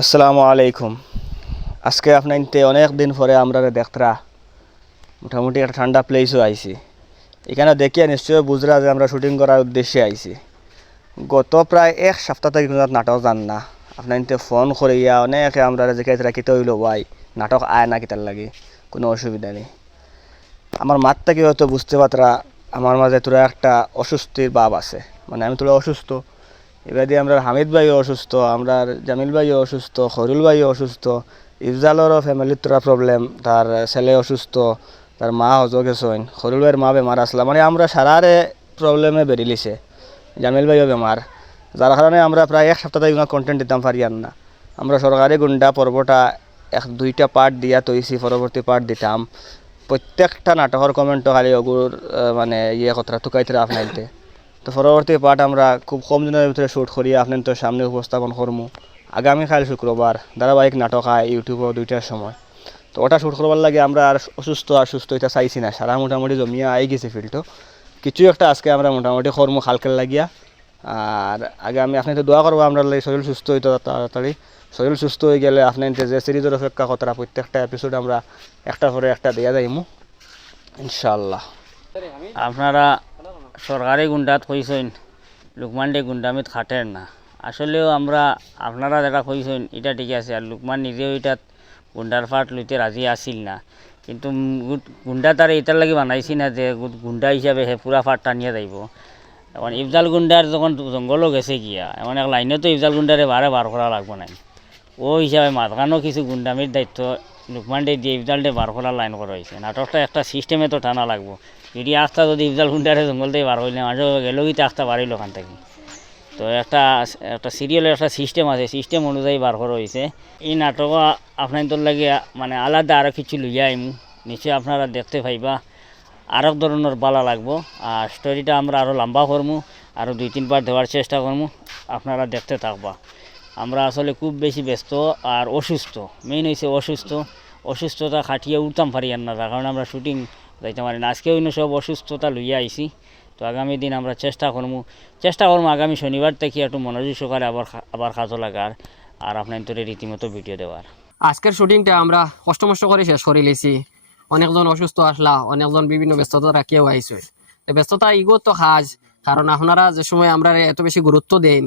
আসসালামু আলাইকুম। আজকে আপনাইতে অনেক দিন পরে আমরা দেখতরা। মোটামুটি একটা ঠান্ডা প্লেসও আইছি। এখানে দেখিয়া নিশ্চয়ই বুঝরা যে আমরা শুটিং করার উদ্দেশ্যে আইছি। গত প্রায় এক সপ্তাহ থেকে কিন্তু নাটক জান না। আপনাইতে ফোন করিয়া অনেকে আমরা যেখানে রাখিতে হইল, ভাই? নাটক আয় না কিতার লাগে? কোনো অসুবিধা নেই। আমার মাত থেকে হয়তো বুঝতে পারতরা আমার মাঝে তোরা একটা অস্বস্তির ভাব আছে। মানে আমি তোরা অসুস্থ এবার আমরা হামিদ ভাইও অসুস্থ আমরা জামিল ভাইও অসুস্থ খরুল ভাইও অসুস্থ ইফজালেরও ফ্যামিলির তোরা প্রবলেম তার ছেলে অসুস্থ তার মা হজ গেছেন খরুল ভাইয়ের মা বেমার আসলা মানে আমরা সারারে প্রবলেমে বেরিলিছে জামিল ভাইও বেমার। যার কারণে আমরা প্রায় এক সপ্তাহ কন্টেন্ট দিতাম পারিয়ান না। আমরা সরকারি গুন্ডা পর্বটা এক দুইটা পার্ট দিয়া তৈছি পরবর্তী পার্ট দিতাম। প্রত্যেকটা নাটকের কমেন্টও খালি আহ, মানে ইয়ে কথা টুকাইতে আপনাইতে তো পরবর্তী পার্ট আমরা খুব কম দিনের ভিতরে শ্যুট করি আপনার তো সামনে উপস্থাপন করব আগামীকাল শুক্রবার ধারাবাহিক নাটক আয় ইউটিউবও দুইটার সময়। তো ওটা শ্যুট করবার লাগে আমরা আর অসুস্থ আর সুস্থ এটা চাইছি না। সারা মোটামুটি জমিয়া আই গেছে ফিল্ডও কিছু একটা আজকে আমরা মোটামুটি কর্ম খালকেল লাগিয়া। আর আগে আমি আপনি তো দোয়া করব আমরা লাগে শরীর সুস্থ হইতো তাড়াতাড়ি। শরীর সুস্থ হয়ে গেলে আপনার যে সিরিজের অপেক্ষা কতটা প্রত্যেকটা এপিসোড আমরা একটা পরে একটা দেওয়া যাইমু। ইনশাল্লাহ আপনারা সরকারি গুন্ডাত কইছেন লুকমানডে গুন্ডামিত খাটেন না। আসলেও আমরা, আপনারা যেটা কইছেন এটা ঠিক আছে, আর লুকমান নিজেও এটাত গুন্ডার ফাট লইতে রাজি আছিল না। কিন্তু গুন্ডা তারে এটার লাগি বানাইছি না যে গুন্ডা হিসাবে হে পুরা ফাট টানিয়ে যাইব। এখন ইফজাল গুন্ডার যখন জঙ্গলও গেছে গিয়া এমন এক লাইনে তো ইফজাল গুন্ডারে বারে বার করা লাগবো না ও হিসাবে মাঝখানেও কিছু গুন্ডামির দায়িত্ব লুকমান ডে দিয়ে ইফজাল ডে বার করার লাইন করা হয়েছে নাটকটা একটা সিস্টেমে তো টানা লাগবো। যদি আস্তা যদি ইফজাল গুন্ডারে জঙ্গল দিয়ে বার হইলে মাঝে গেলেও কি আস্তা বাড়িল ওখান থেকে। তো একটা একটা সিরিয়ালের একটা সিস্টেম আছে সিস্টেম অনুযায়ী বার করা হয়েছে এই নাটক আপনার তোর লাগে মানে আলাদা আরও কিছু লইয়া আইমু। নিশ্চয়ই আপনারা দেখতে পাইবা আরও ধরনের বালা লাগবো। আর স্টোরিটা আমরা আরও লম্বা করব আরও দুই তিনবার দেওয়ার চেষ্টা করব আপনারা দেখতে থাকবা। আমরা আসলে খুব বেশি ব্যস্ত আর অসুস্থ। মেইন হয়েছে অসুস্থ। অসুস্থতা খাটিয়ে উঠতাম পারি আর না কারণে আমরা শুটিং যাইতে পারি না। আজকে অন্য সব অসুস্থতা লইয়া আইছি। তো আগামী দিন আমরা চেষ্টা করব চেষ্টা করব আগামী শনিবার থেকে একটু মনোযোগ সহকারে আবার আবার খাজো লাগার। আর আপনার তোরে রীতিমতো ভিডিও দেওয়ার। আজকের শুটিংটা আমরা কষ্ট মষ্ট করে শেষ করে লিছি অনেকজন অসুস্থ আসলা, অনেকজন বিভিন্ন ব্যস্ততা রাখিয়াও আইসে ব্যস্ততা ইগো তো কাজ। কারণ আপনারা যে সময় আমরা এত বেশি গুরুত্ব দেন,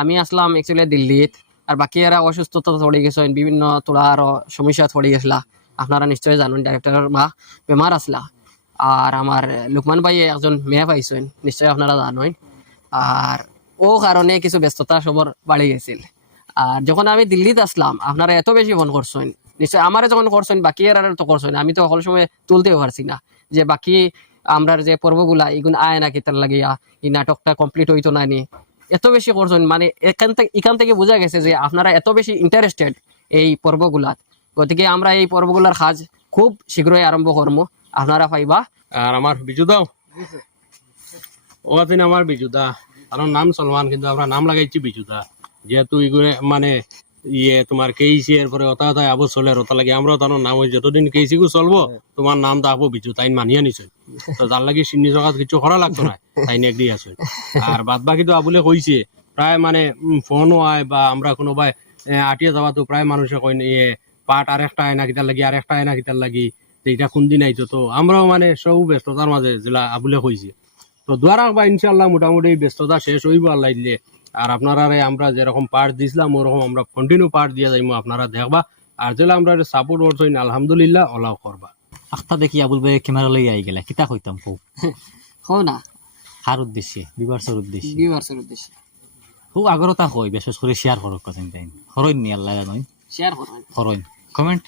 আমি আসলাম অ্যাকচুয়ালি দিল্লিত। আর বাকি এরা অসুস্থতা পড়ে গেছেন বিভিন্ন তোলা আরও সমস্যা পড়ে গেছিলা। আপনারা নিশ্চয়ই জানেন ডাইরেক্টরের মা বেমার আসলা আর আমার লুকমান ভাই একজন মেয়ে পাইছেন নিশ্চয়ই আপনারা জানেন আর ও কারণে কিছু ব্যস্ততা সবর বাড়ি গেছিল। আর যখন আমি দিল্লিতে আসলাম আপনারা এত বেশি ফোন করছেন নিশ্চয় আমারে যখন করছেন বাকি আর তো করছেন আমি তো সকল সময় তুলতেও পারছি না। যে বাকি আমরার যে পর্বগুলা এগুলো আয় না কিতার লাগিয়া এই নাটকটা কমপ্লিট হইতো না নি। এত বেশি করছেন মানে এখান থেকে এখান থেকে বোঝা গেছে যে আপনারা এত বেশি ইন্টারেস্টেড এই পর্বগুলাত গতিকে আমরা এই পর্বগুলার কাজ খুব শীঘ্রই আরম্ভ করব। আপনারা পাইবা? আর আমার বিজু দাও। ও আছেন আমার বিজুদা আমার নাম সলমান কিন্তু আমরা নাম লাগাইছি বিজুদা যেহেতু ইগুলো মানে ইয়ে তোমার কেইসি এরপরে অতা অতা আবু চলে ওটা লাগে আমরাও তার নাম হই যতদিন কেইসি গু চলবো তোমার নাম তো আবু বিজু তাই মানিয়া নিছে। তো তার লাগি চিনি জগাত কিছু করা লাগতো না তাই একদি আছে। আর বাদ বাকি তো আবুলে কইছে প্রায় মানে ফোনও আয় বা আমরা কোনোবাই এ, আটিয়া যাওয়া তো প্রায় মানুষে কই ইয়ে পাট আর একটা আয়না কিতার লাগি আর একটা আয়না কিতার লাগি এটা কোন দিন আইতো তো আমরাও মানে সব ব্যস্ততার মাঝে যেটা আবুলে কইছে তো দুয়ারা বা ইনশাল্লাহ মোটামুটি ব্যস্ততা শেষ হইব আল্লাহ দিলে। আর আপনারা আমরা যেরকম পার্ট দিছিলাম ওরকম আমরা কন্টিনিউ পার্ট দিয়ে যাইমু আপনারা দেখবা। আর যেটা আমরা সাপোর্ট করছেন আলহামদুলিল্লাহ অলাও করবা। আখতা দেখি আবুল ভাই ক্যামেরা লই আই গেলা কিতা কইতাম কো হো না। কার উদ্দেশ্যে বিবার্সের উদ্দেশ্যে। ভিউয়ার্সের উদ্দেশ্যে। খুব আগরতা কই বিশেষ করে শেয়ার করক কথা তাই হরইন নি আল্লাহ জানোই। শেয়ার করবেন হরইন কমেন্ট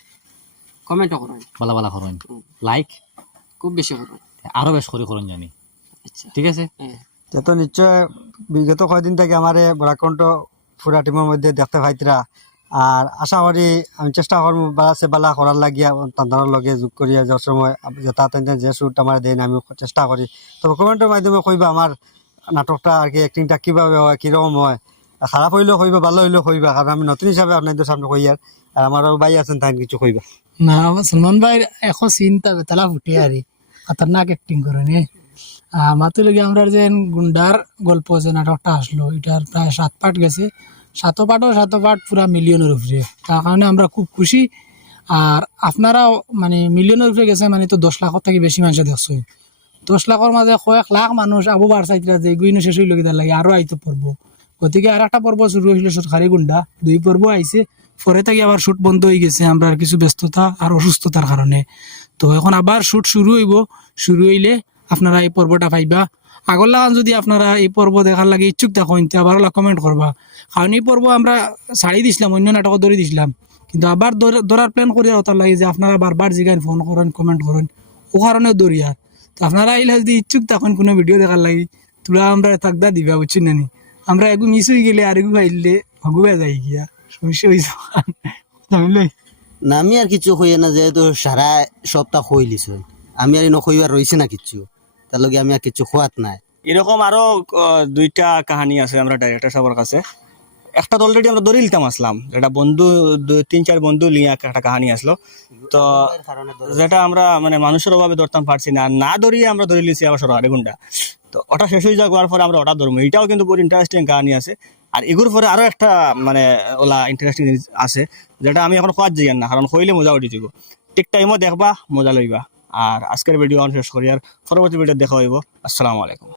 কমেন্টও করবেন বালা বালা হরইন লাইক খুব বেশি করবেন আরও বেশ করে করুন জানি। আচ্ছা। ঠিক আছে? হ্যাঁ। যে তো নিশ্চয় বিগত কয়েকদিন থেকে আমার বরাকণ্ঠ পুরা টিমের মধ্যে দেখতে পাইতরা। আর আশা করি আমি চেষ্টা করব বালা সে বালা করার লাগিয়া তান্তানোর লগে যোগ করিয়া যাওয়ার সময় যেটা তেন যে শ্যুট আমার দেন আমি চেষ্টা করি। তবে কমেন্টের মাধ্যমে কইবা আমার নাটকটা আর কি অ্যাক্টিংটা কীভাবে হয় কীরকম হয়। খারাপ হইলেও কইবা, ভালো হইলেও কইবা, কারণ আমি নতুন হিসাবে আপনাদের সামনে কই আর আমারও ভাই আছেন তাই কিছু কইবা। না সলমান ভাই এখন চিন্তা, বেতালা ফুটে আরে খতরনাক অ্যাক্টিং করে নে। মাত্র লগে আমরা যে গুন্ডার গল্প যে নাটকটা আসলো, এটার প্রায় সাত পার্ট গেছে। সাতপাটও সাতপাট পুরা মিলিয়নের উপরে। তার কারণে আমরা খুব খুশি। আর আপনারাও মানে মিলিয়নের উপরে গেছে মানে তো দশ লাখর থেকে বেশি মানুষ দেখছ দশ লাখের মাঝে কয়েক লাখ মানুষ আবু বার যে গুইনো শেষ হইল লাগে, আরও আইতে পর্ব গতিকে আর একটা পর্ব শুরু হয়েছিল সরকারি গুন্ডা। দুই পর্ব আইছে। পরে থেকে আবার শুট বন্ধ হয়ে গেছে। আমরা আর কিছু ব্যস্ততা আর অসুস্থতার কারণে। তো এখন আবার শুট শুরু হইব। শুরু হইলে আপনারা এই পর্বটা পাইবা। আগর লাগান যদি আপনারা এই পর্ব দেখার লাগে ইচ্ছুক দেখেন তে আবার কমেন্ট করবা। কারণ এই পর্ব আমরা ছাড়ি দিছিলাম, অন্য নাটক ধরে দিছিলাম। কিন্তু আবার ধরে- ধরার প্ল্যান করিয়া ওটার লাগে যে আপনারা বারবার জিগান ফোন করেন কমেন্ট করেন। ও কারণে দরিয়ার তো আপনারা আইলে যদি ইচ্ছুক তখন কোনো ভিডিও দেখার লাগে। তোরা আমরা থাকদা দিবা, বুঝছেন নানি আমরা এগু মিস হয়ে গেলে আর এগু পাইলে হগুয়া যাই গিয়া সমস্যা হয়েছে না আমি আর কিছু কই না যেহেতু সারা সপ্তাহ কই লিছো। আমি আর নকইবার রইছে না কিছু। তার লগে আমি আর কিছু খোয়াত নাই। এরকম আরও দুইটা কাহিনী আছে আমরা ডাইরেক্টর সাহেবের কাছে। একটা তো অলরেডি আমরা ধরে নিতাম আসলাম। যেটা বন্ধু তিন চার বন্ধু নিয়ে একটা কাহিনী আসলো। তো যেটা আমরা মানে মানুষের অভাবে ধরতাম পারছি না। আর না ধরিয়ে আমরা ধরে লিছি আবার সরকারি গুন্ডা। তো ওটা শেষ হয়ে যাওয়ার পরে আমরা ওটা ধরবো। এটাও কিন্তু বহুত ইন্টারেস্টিং কাহিনী আছে। আর এগুর পরে আরও একটা মানে ওলা ইন্টারেস্টিং জিনিস আছে, যেটা আমি এখন খোয়ার যাই না, কারণ হইলে মজা উঠে যাব ঠিক টাইমও দেখবা, মজা লইবা। আর আজকের ভিডিও শেষ করি, আর পরবর্তী ভিডিও দেখা হইব। আসসালামু আলাইকুম।